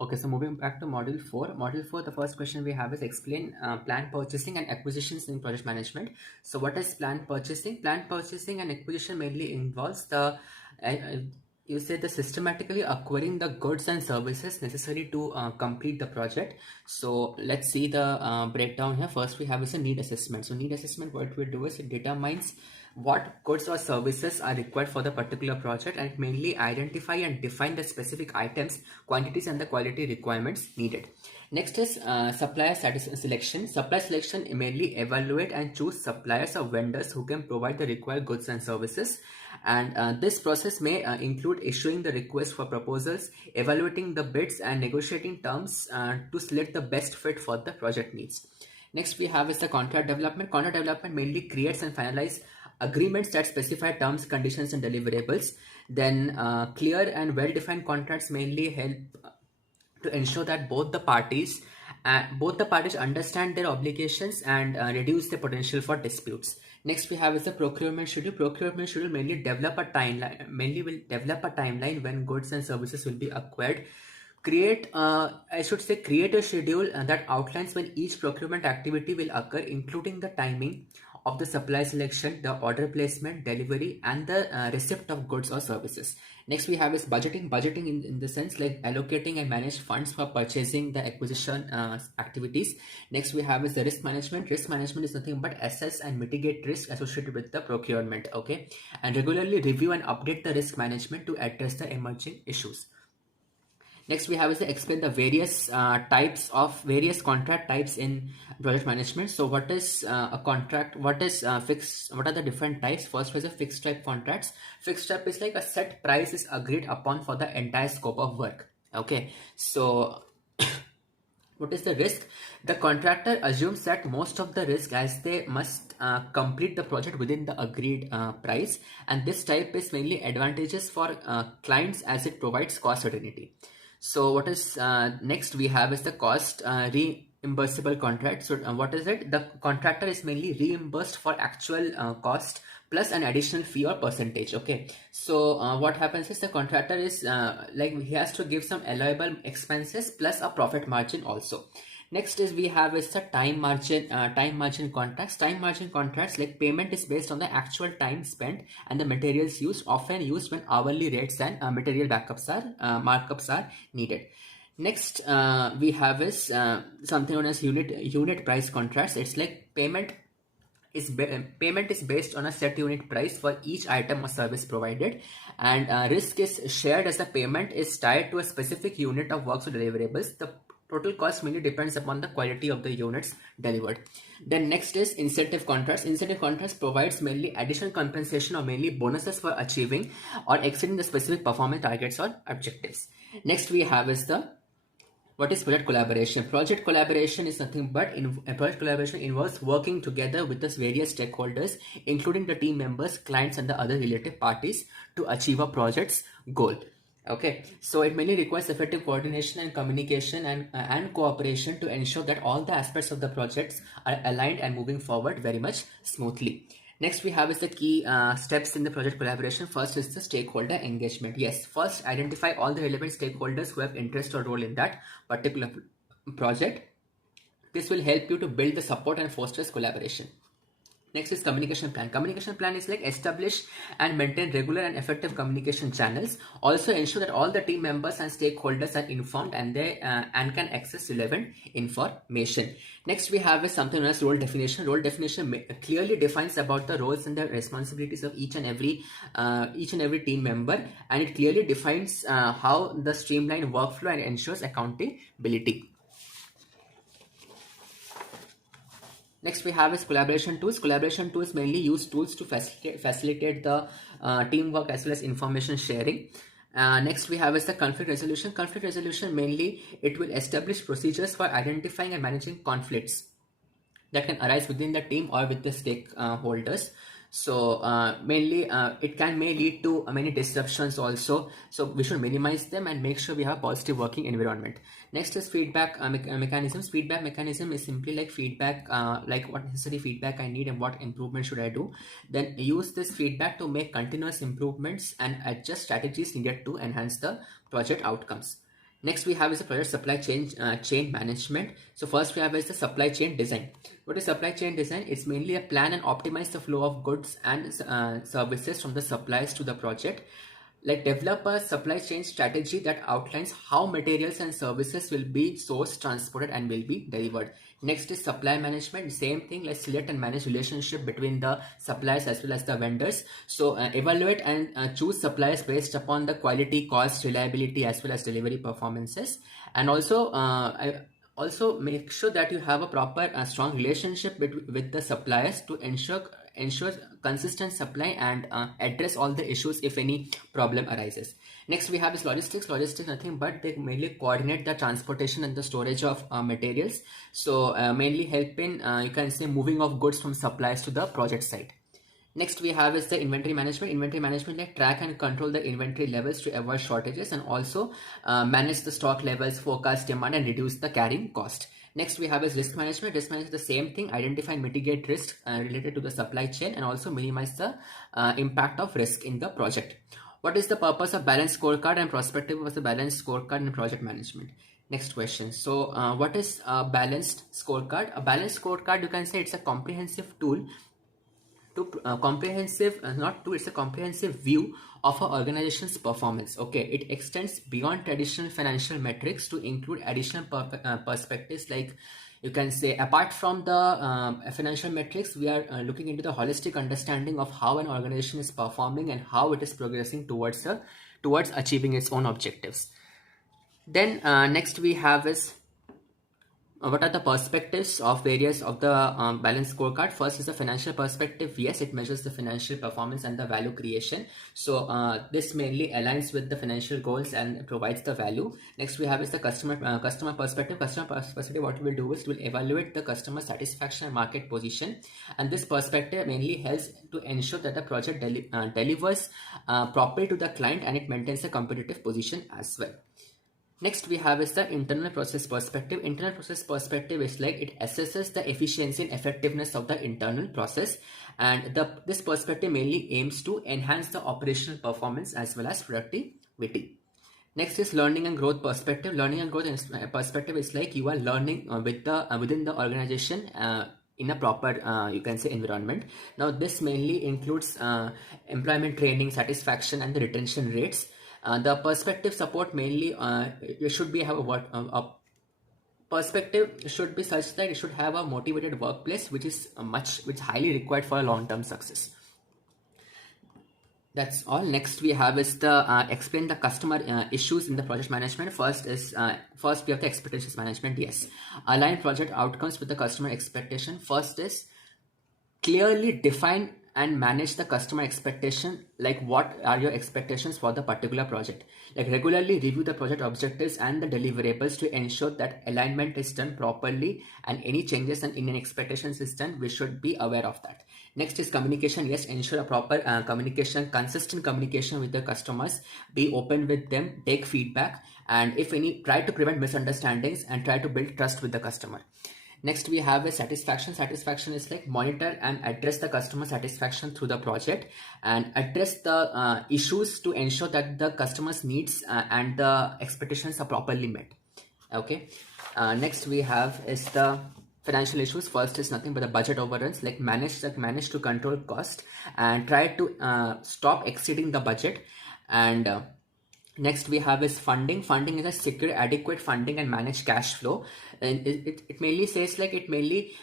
Okay, so moving back to module 4. Module 4, the first question we have is explain planned purchasing and acquisitions in project management. So what is planned purchasing? Planned purchasing and acquisition mainly involves you say the systematically acquiring the goods and services necessary to complete the project. So let's see the breakdown here. First we have is a need assessment. So need assessment, what we do is it determines what goods or services are required for the particular project, and it mainly identify and define the specific items, quantities and the quality requirements needed. Next is supplier selection. Supplier selection mainly evaluate and choose suppliers or vendors who can provide the required goods and services, and this process may include issuing the request for proposals, evaluating the bids and negotiating terms to select the best fit for the project needs. Next we have is the contract development. Contract development mainly creates and finalize agreements that specify terms, conditions and deliverables. Then clear and well-defined contracts mainly help to ensure that both the parties understand their obligations and reduce the potential for disputes. Next we have is the procurement schedule. Procurement schedule mainly will develop a timeline when goods and services will be acquired. Create a schedule that outlines when each procurement activity will occur, including the timing of the supply selection, the order placement, delivery and the receipt of goods or services. Next we have is budgeting. Budgeting in the sense like allocating and manage funds for purchasing the acquisition activities. Next we have is the risk management. Risk management is nothing but assess and mitigate risk associated with the procurement. Okay, and regularly review and update the risk management to address the emerging issues. Next we have is to explain the various various contract types in project management. So what is a contract? What is fixed? What are the different types? First is a fixed type contracts. Fixed type is like a set price is agreed upon for the entire scope of work. Okay, so what is the risk? The contractor assumes that most of the risk, as they must complete the project within the agreed price, and this type is mainly advantageous for clients as it provides cost certainty. So what is next we have is the cost reimbursable contract. So what is it? The contractor is mainly reimbursed for actual cost plus an additional fee or percentage. Okay, so what happens is the contractor is like he has to give some allowable expenses plus a profit margin also. Next is we have is the time margin contracts. Time margin contracts, like payment is based on the actual time spent and the materials used, often used when hourly rates and material markups are needed. Next we have is something known as unit price contracts. It's like payment is based on a set unit price for each item or service provided, and risk is shared as the payment is tied to a specific unit of works or deliverables. The total cost mainly depends upon the quality of the units delivered. Then next is incentive contracts. Incentive contracts provides mainly additional compensation or mainly bonuses for achieving or exceeding the specific performance targets or objectives. Next we have is what is project collaboration? Project collaboration is nothing but project collaboration involves working together with the various stakeholders, including the team members, clients and the other related parties to achieve a project's goal. Okay, so it mainly requires effective coordination and communication and cooperation to ensure that all the aspects of the projects are aligned and moving forward very much smoothly. Next we have is the key steps in the project collaboration. First is the stakeholder engagement. Yes, first identify all the relevant stakeholders who have interest or role in that particular project. This will help you to build the support and fosters collaboration. Next is communication plan. Communication plan is like establish and maintain regular and effective communication channels. Also ensure that all the team members and stakeholders are informed and they can access relevant information. Next we have is something known as role definition. Role definition clearly defines about the roles and the responsibilities of each and every team member, and it clearly defines how the streamlined workflow and ensures accountability. Next we have is collaboration tools. Collaboration tools mainly use tools to facilitate the teamwork as well as information sharing. Next we have is the conflict resolution. Conflict resolution mainly it will establish procedures for identifying and managing conflicts that can arise within the team or with the stakeholders. So mainly it may lead to many disruptions also, so we should minimize them and make sure we have a positive working environment. Next is feedback mechanisms. Feedback mechanism is simply like feedback, like what necessary feedback I need and what improvement should I do. Then use this feedback to make continuous improvements and adjust strategies needed to enhance the project outcomes. Next we have is the project supply chain management. So first we have is the supply chain design. What is supply chain design? It's mainly a plan and optimize the flow of goods and services from the suppliers to the project. Like develop a supply chain strategy that outlines how materials and services will be sourced, transported, and will be delivered. Next is supply management. Same thing, let's select and manage relationship between the suppliers as well as the vendors. So evaluate and choose suppliers based upon the quality, cost, reliability, as well as delivery performances. And also make sure that you have a proper strong relationship with the suppliers to ensure consistent supply and address all the issues if any problem arises. Next we have is logistics. Logistics nothing but they mainly coordinate the transportation and the storage of materials. So mainly help in you can say moving of goods from suppliers to the project site. Next we have is the inventory management. Inventory management, like track and control the inventory levels to avoid shortages, and also manage the stock levels, forecast demand, and reduce the carrying cost. Next we have is risk management. Risk management is the same thing, identify and mitigate risk related to the supply chain, and also minimize the impact of risk in the project. What is the purpose of balanced scorecard and prospective of the balanced scorecard in project management? Next question. So what is a balanced scorecard? A balanced scorecard, you can say it's a comprehensive tool to it's a comprehensive view of an organization's performance. Okay, it extends beyond traditional financial metrics to include additional perspectives, like you can say apart from the financial metrics, we are looking into the holistic understanding of how an organization is performing and how it is progressing towards achieving its own objectives. Then next we have is what are the perspectives of various of the balance scorecard? First is the financial perspective. Yes, it measures the financial performance and the value creation. So this mainly aligns with the financial goals and provides the value. Next we have is the customer perspective. Customer perspective, what we will do is we'll evaluate the customer satisfaction and market position, and this perspective mainly helps to ensure that the project delivers properly to the client and it maintains a competitive position as well. Next we have is the internal process perspective. Internal process perspective is like it assesses the efficiency and effectiveness of the internal process, and this perspective mainly aims to enhance the operational performance as well as productivity. Next is learning and growth perspective. Learning and growth perspective is like you are learning within the organization in a proper you can say environment. Now this mainly includes employment training, satisfaction, and the retention rates. The perspective support mainly you should be have a perspective should be such that it should have a motivated workplace, which is highly required for a long-term success. That's all. Next we have is the explain the customer issues in the project management. First we have the expectations management. Yes, align project outcomes with the customer expectation. First is clearly define and manage the customer expectation, like what are your expectations for the particular project. Like regularly review the project objectives and the deliverables to ensure that alignment is done properly, and any changes in an expectation system we should be aware of that. Next is communication. Yes, ensure a proper communication, consistent communication with the customers. Be open with them, take feedback, and if any, try to prevent misunderstandings and try to build trust with the customer. Next we have a satisfaction. Satisfaction is like monitor and address the customer satisfaction through the project and address the issues to ensure that the customer's needs and the expectations are properly met. Okay. Next we have is the financial issues. First is nothing but the budget overruns, like manage to control cost and try to stop exceeding the budget. And next we have is funding. Funding is a secure adequate funding and manage cash flow, and it mainly says like it mainly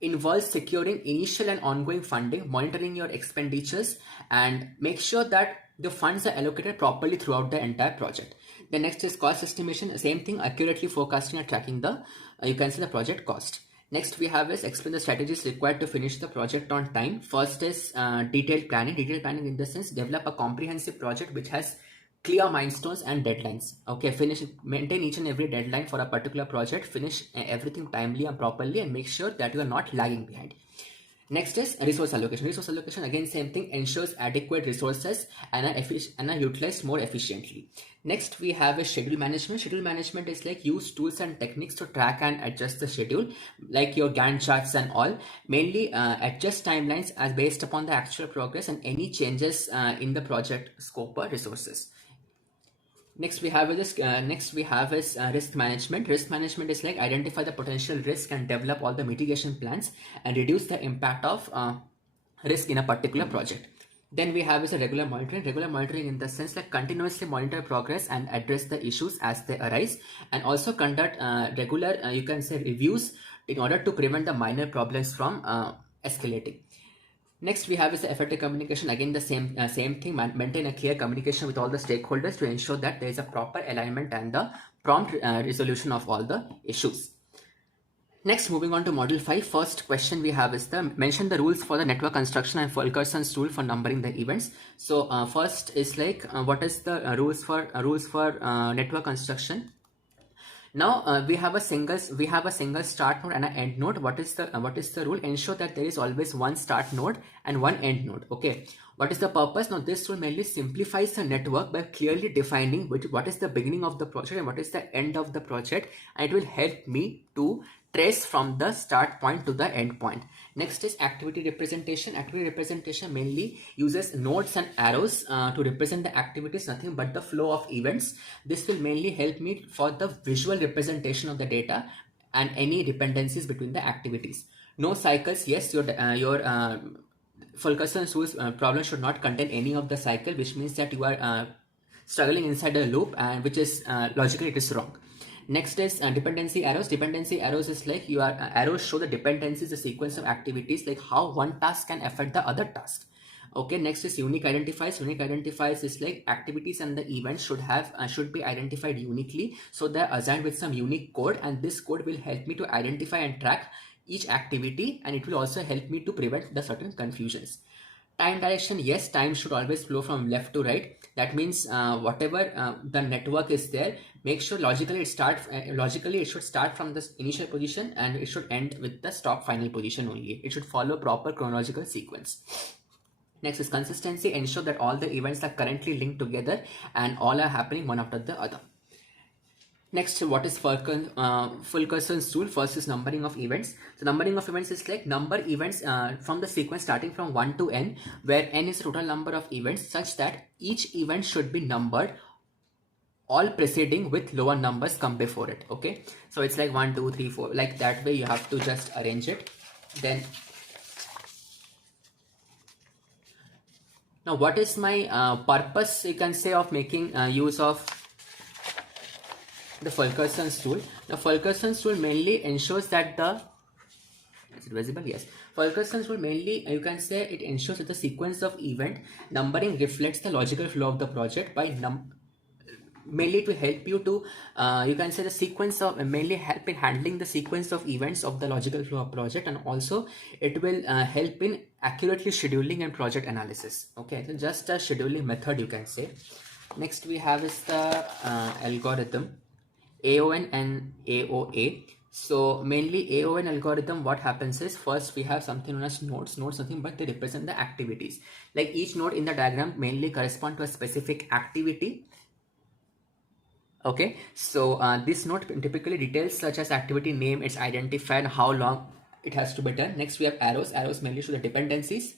involves securing initial and ongoing funding, monitoring your expenditures, and make sure that the funds are allocated properly throughout the entire project. The next is cost estimation. Same thing, accurately forecasting and tracking the you can say the project cost. Next we have is explain the strategies required to finish the project on time. First is detailed planning. Detailed planning in the sense develop a comprehensive project which has clear milestones and deadlines. Okay, maintain each and every deadline for a particular project, finish everything timely and properly, and make sure that you are not lagging behind. Next is resource allocation. Resource allocation, again same thing, ensures adequate resources and are utilized more efficiently. Next we have a schedule management. Schedule management is like use tools and techniques to track and adjust the schedule, like your Gantt charts and all. Mainly adjust timelines as based upon the actual progress and any changes in the project scope or resources. Next we have is risk management. Risk management is like identify the potential risk and develop all the mitigation plans and reduce the impact of risk in a particular project. Then we have is a regular monitoring. Regular monitoring in the sense like continuously monitor progress and address the issues as they arise, and also conduct regular you can say reviews in order to prevent the minor problems from escalating. Next we have is the effective communication. Again the same thing, maintain a clear communication with all the stakeholders to ensure that there is a proper alignment and the prompt resolution of all the issues. Next, moving on to module 5, first question we have is the mention the rules for the network construction and Fulkerson's rule for numbering the events. So first is like what is the rules for network construction. Now we have a single start node and an end node. What is the rule? Ensure that there is always one start node and one end node. Okay, what is the purpose? Now this rule mainly simplifies the network by clearly defining what is the beginning of the project and what is the end of the project, and it will help me to trace from the start point to the end point. Next is activity representation. Activity representation mainly uses nodes and arrows to represent the activities, nothing but the flow of events. This will mainly help me for the visual representation of the data and any dependencies between the activities. No cycles. Yes, your Fulkerson's rules problem should not contain any of the cycle, which means that you are struggling inside a loop, and which is logically it is wrong. Next is dependency arrows. Dependency arrows is like your arrows show the dependencies, the sequence of activities, like how one task can affect the other task. Okay, next is unique identifiers. Unique identifiers is like activities and the events should be identified uniquely, so they're assigned with some unique code, and this code will help me to identify and track each activity, and it will also help me to prevent the certain confusions. Time direction, yes, time should always flow from left to right. That means whatever the network is there, make sure logically it should start from this initial position and it should end with the stop final position only. It should follow proper chronological sequence. Next is consistency. Ensure that all the events are currently linked together and all are happening one after the other. Next, what is Fulkerson's rule? First is numbering of events. So numbering of events is like number events from the sequence starting from 1 to n, where n is the total number of events, such that each event should be numbered, all preceding with lower numbers come before it. Okay, so it's like 1 2 3 4, like that way you have to just arrange it. Then now what is my purpose, you can say, of making use of the Fulkerson's rule? The Fulkerson's rule mainly ensures that is it visible? Yes. Fulkerson's rule mainly, you can say, it ensures that the sequence of event numbering reflects the logical flow of the project by mainly to help you to you can say the sequence of mainly help in handling the sequence of events of the logical flow of project, and also it will help in accurately scheduling and project analysis. Okay, so just a scheduling method, you can say. Next we have is the algorithm AON and AOA. So mainly AON algorithm, what happens is, first we have something known as nodes. Nodes nothing but they represent the activities. Like each node in the diagram mainly correspond to a specific activity. Okay, so this node typically details such as activity name, its identifier, and how long it has to be done. Next we have arrows. Arrows mainly show the dependencies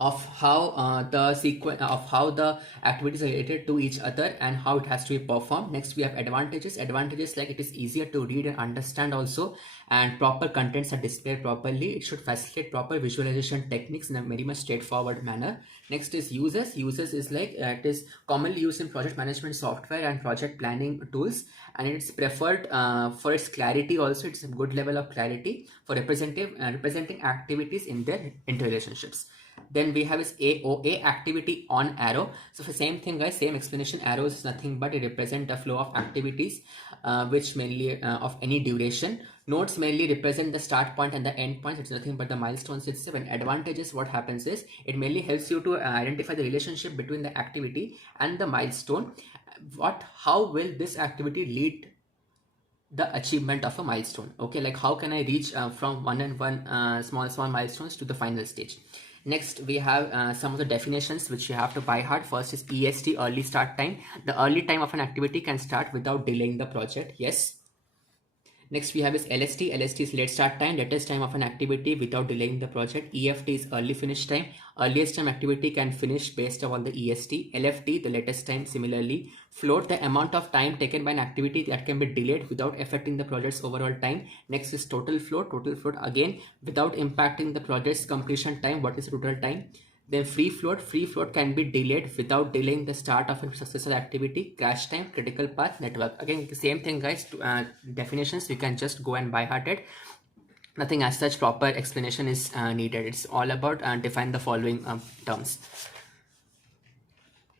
of how the activities are related to each other and how it has to be performed. Next we have advantages. Advantages like it is easier to read and understand also, and proper contents are displayed properly. It should facilitate proper visualization techniques in a very much straightforward manner. Next is uses. Uses is like it is commonly used in project management software and project planning tools, and it's preferred for its clarity also. It's a good level of clarity for representing activities in their interrelationships. Then we have is AOA, activity on arrow. So for same thing guys, same explanation. Arrows is nothing but it represent a flow of activities which mainly of any duration. Nodes mainly represent the start point and the end point. It's nothing but the milestones itself. And advantages, what happens is it mainly helps you to identify the relationship between the activity and the milestone. How will this activity lead the achievement of a milestone? Okay, like how can I reach from one small milestones to the final stage. Next we have some of the definitions which you have to by heart. First is EST, early start time. The early time of an activity can start without delaying the project. Yes. Next we have is LST. LST is late start time, latest time of an activity without delaying the project. EFT is early finish time, earliest time activity can finish based on the EST. LFT, the latest time. Similarly, float, the amount of time taken by an activity that can be delayed without affecting the project's overall time. Next is total float. Total float again without impacting the project's completion time. What is the total time? Then free float. Free float can be delayed without delaying the start of a successful activity. Crash time, critical path, network. Again, the same thing, guys. Definitions you can just go and by heart it. Nothing as such proper explanation is needed. It's all about define the following terms.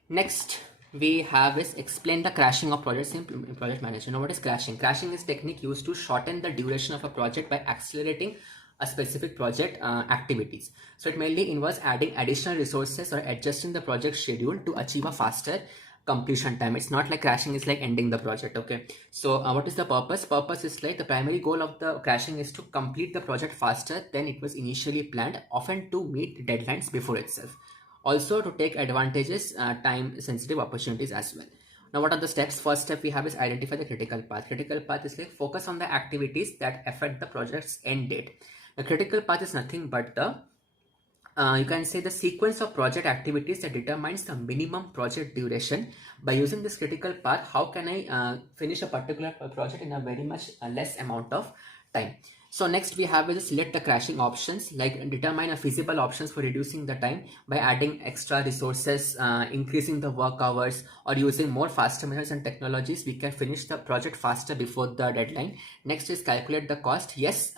Next we have is explain the crashing of projects in project management. Now what is crashing? Crashing is technique used to shorten the duration of a project by accelerating a specific project activities. So it mainly involves adding additional resources or adjusting the project schedule to achieve a faster completion time. It's not like crashing is like ending the project. Okay, so what is the purpose? Purpose is like the primary goal of the crashing is to complete the project faster than it was initially planned, often to meet deadlines before itself. Also to take advantages, time sensitive opportunities as well. Now what are the steps? First step we have is identify the critical path. Critical path is like focus on the activities that affect the project's end date. The critical path is nothing but the you can say the sequence of project activities that determines the minimum project duration. By using this critical path, how can I finish a particular project in a very much less amount of time? So next we have is select the crashing options, like determine a feasible options for reducing the time by adding extra resources, increasing the work hours, or using more faster methods and technologies. We can finish the project faster before the deadline. Next is calculate the cost. Yes,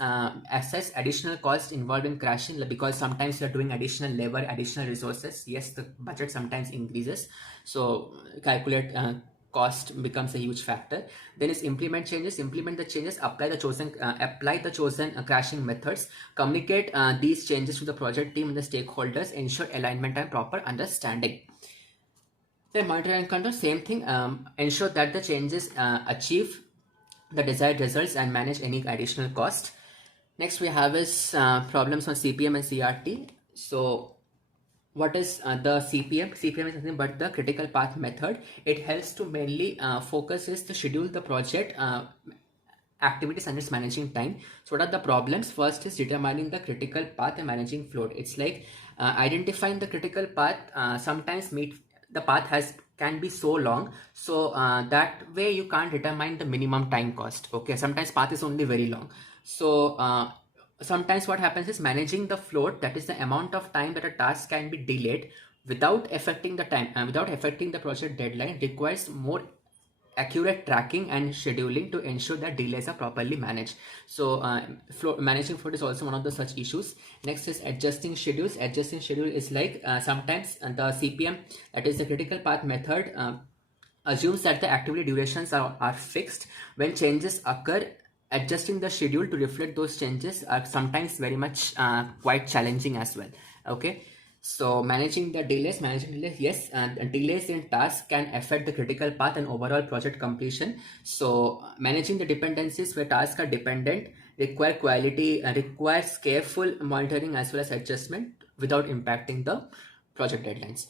assess additional cost involved in crashing, because sometimes you are doing additional labor, additional resources. Yes, the budget sometimes increases, so calculate cost becomes a huge factor. Then is implement changes. Implement the changes, apply the chosen crashing methods, communicate these changes to the project team and the stakeholders, ensure alignment and proper understanding. Then monitor and control, same thing, ensure that the changes achieve the desired results and manage any additional cost. Next we have is problems on CPM and CRT. So what is the CPM? CPM is nothing but the critical path method. It helps to mainly focus is to schedule the project activities and its managing time. So what are the problems? First is determining the critical path and managing float. It's like identifying the critical path. Sometimes the path can be so long, so that way you can't determine the minimum time cost. Okay, sometimes path is only very long, so sometimes what happens is managing the float, that is the amount of time that a task can be delayed without affecting the time and without affecting the project deadline, requires more accurate tracking and scheduling to ensure that delays are properly managed. So managing float is also one of the such issues. Next is adjusting schedules. Adjusting schedule is like sometimes the CPM, that is the critical path method, assumes that the activity durations are fixed. When changes occur, adjusting the schedule to reflect those changes are sometimes very much quite challenging as well. Okay, so managing delays, yes, and delays in tasks can affect the critical path and overall project completion. So managing the dependencies where tasks are dependent requires careful monitoring as well as adjustment without impacting the project deadlines.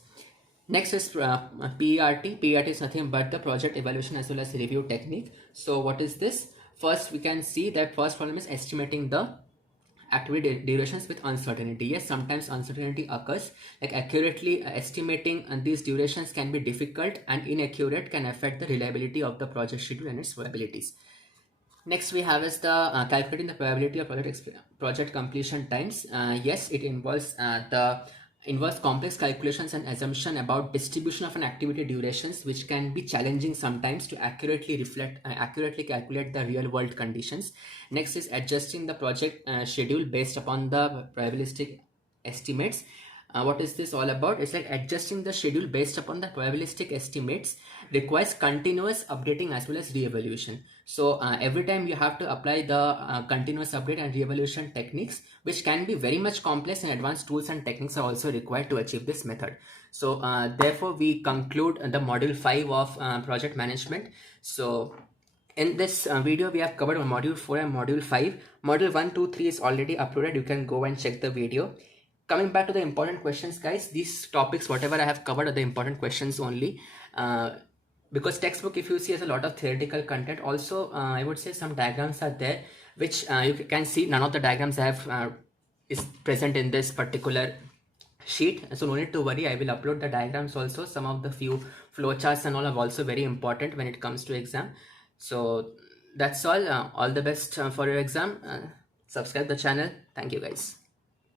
Next is PERT. PERT is nothing but the project evaluation as well as review technique. So what is this? First, we can see that first problem is estimating the activity durations with uncertainty. Yes, sometimes uncertainty occurs, like accurately estimating these durations can be difficult, and inaccurate can affect the reliability of the project schedule and its probabilities. Next we have is the calculating the probability of project completion times. Yes, it involves complex calculations and assumption about distribution of an activity durations, which can be challenging sometimes to accurately calculate the real world conditions. Next is adjusting the project schedule based upon the probabilistic estimates. What is this all about? It's like adjusting the schedule based upon the probabilistic estimates requires continuous updating as well as re-evaluation. So every time you have to apply the continuous update and re-evaluation techniques, which can be very much complex, and advanced tools and techniques are also required to achieve this method. So therefore we conclude the module 5 of project management. So in this video we have covered module 4 and module 5. Module 1, 2, 3 is already uploaded. You can go and check the video. Coming back to the important questions, guys, these topics whatever I have covered are the important questions only. because textbook, if you see, has a lot of theoretical content. Also, I would say some diagrams are there, which you can see none of the diagrams I have is present in this particular sheet. So no need to worry, I will upload the diagrams also. Some of the few flowcharts and all are also very important when it comes to exam. So that's all. All the best for your exam. Subscribe the channel. Thank you guys.